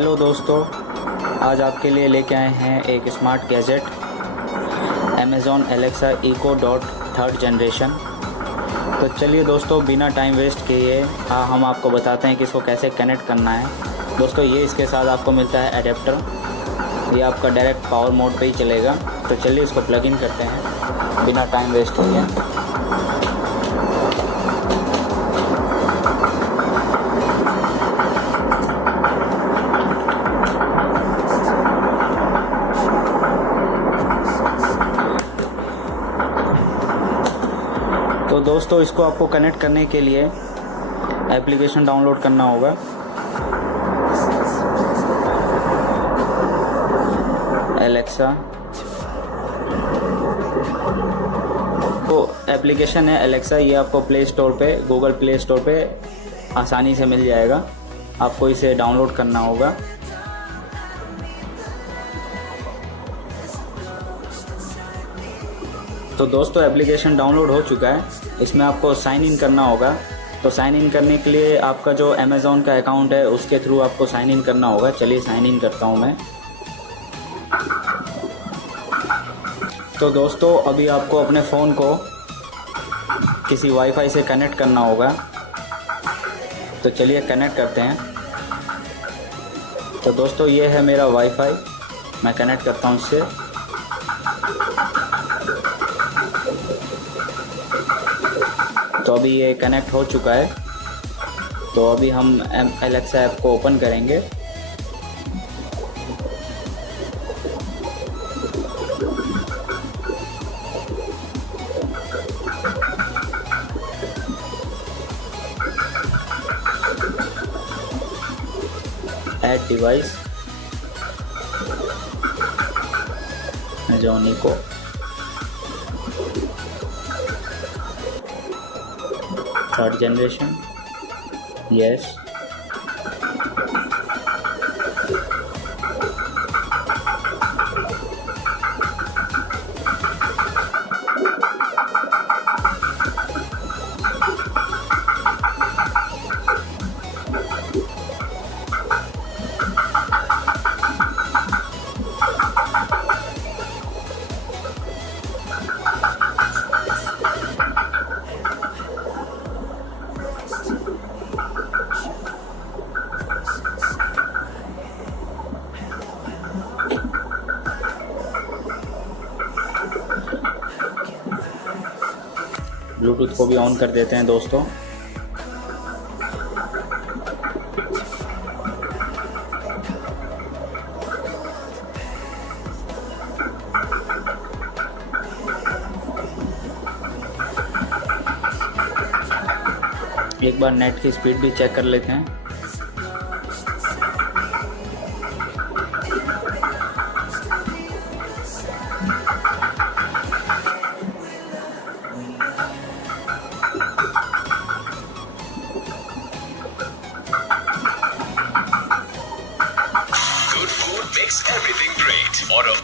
Hello दोस्तों, आज आपके लिए लेके आए हैं एक smart gadget Amazon Alexa Echo Dot 3rd generation. तो चलिए दोस्तों, बिना टाइम वेस्ट किए हम आपको बताते हैं कि इसको कैसे कनेक्ट करना है। दोस्तों, ये इसके साथ आपको मिलता है एडेप्टर। ये आपका डायरेक्ट पावर मोड पे ही चलेगा। तो चलिए इसको प्लग इन करते हैं बिना टाइम वेस्ट किए। तो दोस्तों, इसको आपको कनेक्ट करने के लिए एप्लीकेशन डाउनलोड करना होगा। एलेक्सा तो एप्लीकेशन है एलेक्सा, ये आपको प्ले स्टोर पे, गूगल प्ले स्टोर पे आसानी से मिल जाएगा। आपको इसे डाउनलोड करना होगा। तो दोस्तों, एप्लीकेशन डाउनलोड हो चुका है। इसमें आपको साइन इन करना होगा। तो साइन इन करने के लिए आपका जो अमेज़ॉन का अकाउंट है उसके थ्रू आपको साइन इन करना होगा। चलिए साइन इन करता हूं मैं। तो दोस्तों, अभी आपको अपने फ़ोन को किसी वाईफाई से कनेक्ट करना होगा। तो चलिए कनेक्ट करते हैं। तो दोस्तों, ये है मेरा वाईफाई, मैं कनेक्ट करता हूँ इससे। तो अभी ये कनेक्ट हो चुका है। तो अभी हम एलेक्सा ऐप को ओपन करेंगे। Add device Amazon Echo। Third generation, yes. Bluetooth को भी ऑन कर देते हैं दोस्तों। एक बार नेट की स्पीड भी चेक कर लेते हैं। Makes everything great. Auto.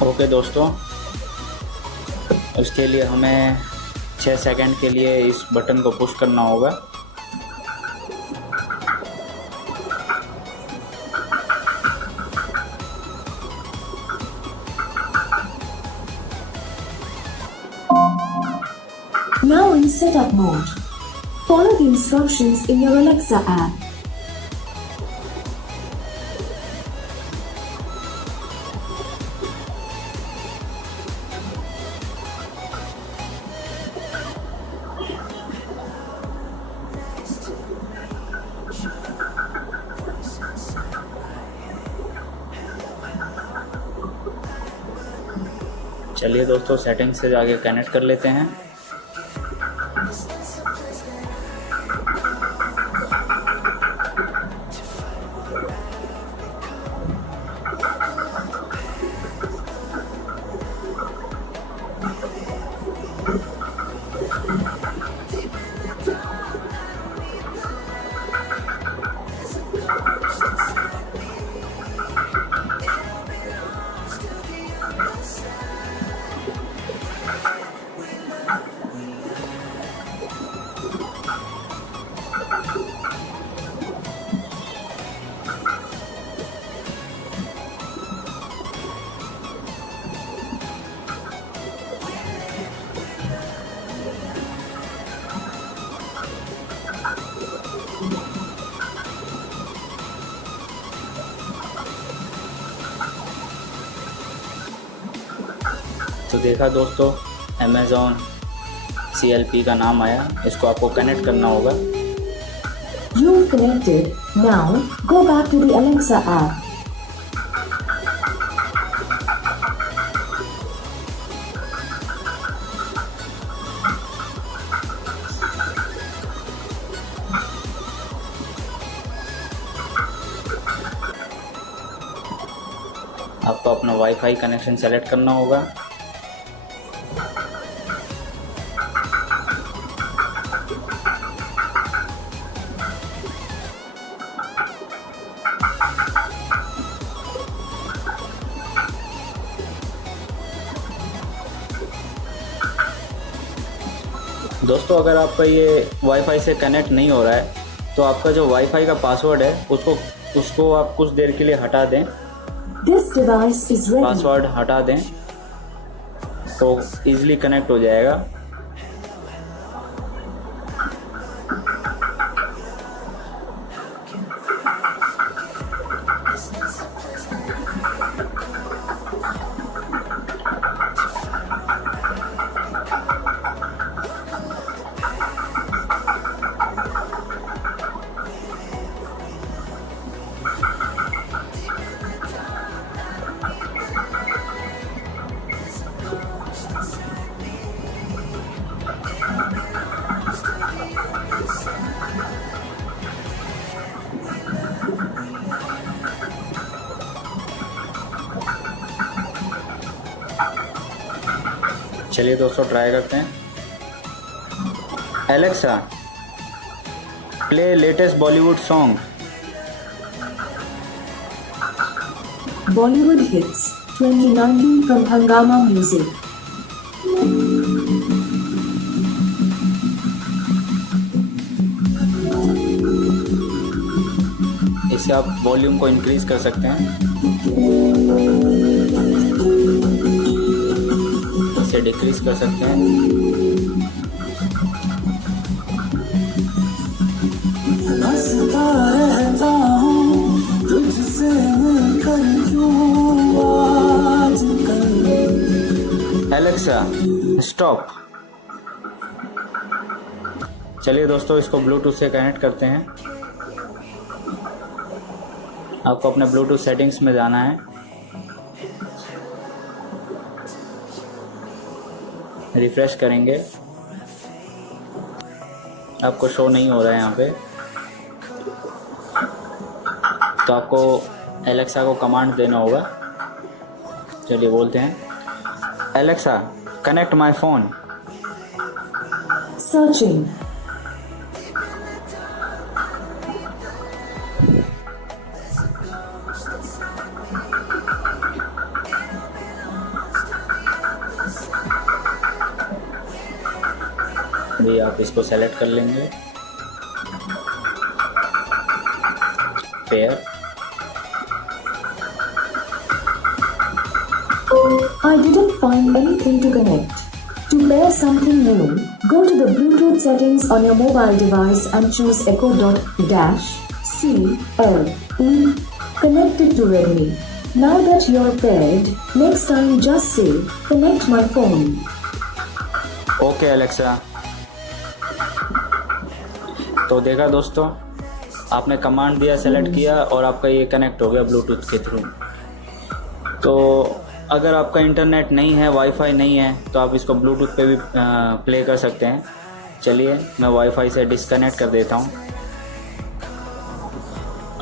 Okay दोस्तों, इसके लिए हमें 6 सेकंड के लिए इस बटन को पुश करना होगा। Now in setup mode. Follow the instructions in your Alexa app. चलिए दोस्तों, सेटिंग्स से जाके कनेक्ट कर लेते हैं। तो देखा दोस्तों, अमेज़ॉन CLP का नाम आया, इसको आपको कनेक्ट करना होगा। You've connected. Now, go back to the Alexa app. आपको अपना वाईफाई कनेक्शन सेलेक्ट करना होगा। दोस्तों, अगर आपका ये वाईफाई से कनेक्ट नहीं हो रहा है तो आपका जो वाईफाई का पासवर्ड है उसको आप कुछ देर के लिए हटा दें। This device is ready. Password हटा दें तो इजीली कनेक्ट हो जाएगा। चलिए दोस्तों, ट्राई करते हैं। Alexa, play latest Bollywood song. Bollywood hits 2019 from Hungama Music. इसे आप वॉल्यूम को इंक्रीज कर सकते हैं, इसे डिक्रीज कर सकते हैं। हंसता रहता हूँ तुझसे मिलकर क्यों आजकल। Alexa, stop. चलिए दोस्तों, इसको ब्लूटूथ से कनेक्ट करते हैं। आपको अपने ब्लूटूथ सेटिंग्स में जाना है, रिफ्रेश करेंगे। आपको शो नहीं हो रहा है यहाँ पे, तो आपको एलेक्सा को कमांड देना होगा। चलिए बोलते हैं, Alexa connect my phone. Searching. अभी आप इसको सेलेक्ट कर लेंगे, pair. I didn't find anything to connect. To pair something new, go to the Bluetooth settings on your mobile device and choose Echo.-CLE. Connect it to Redmi. Now that you're paired, next time just say, connect my phone. Okay Alexa. तो देखा दोस्तों, आपने command दिया, select किया और आपका ये connect हो गया ब्लूटूथ के थ्रू। तो अगर आपका इंटरनेट नहीं है, वाईफाई नहीं है, तो आप इसको ब्लूटूथ पे भी प्ले कर सकते हैं। चलिए मैं वाईफाई से डिस्कनेक्ट कर देता हूँ।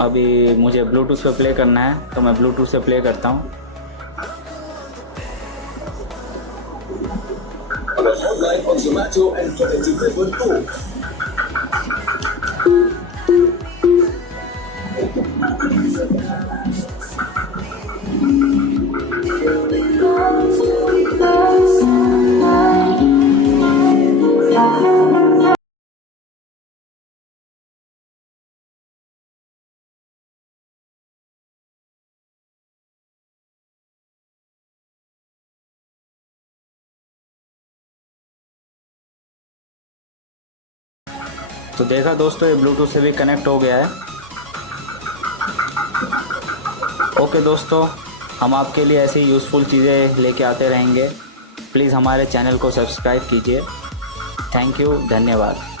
अभी मुझे ब्लूटूथ पे प्ले करना है, तो मैं ब्लूटूथ से प्ले करता हूँ। अगर on Zomato and get it delivered home. तो देखा दोस्तों, ये ब्लूटूथ से भी कनेक्ट हो गया है। ओके दोस्तों, हम आपके लिए ऐसी यूज़फुल चीज़ें लेके आते रहेंगे। प्लीज़ हमारे चैनल को सब्सक्राइब कीजिए। थैंक यू, धन्यवाद।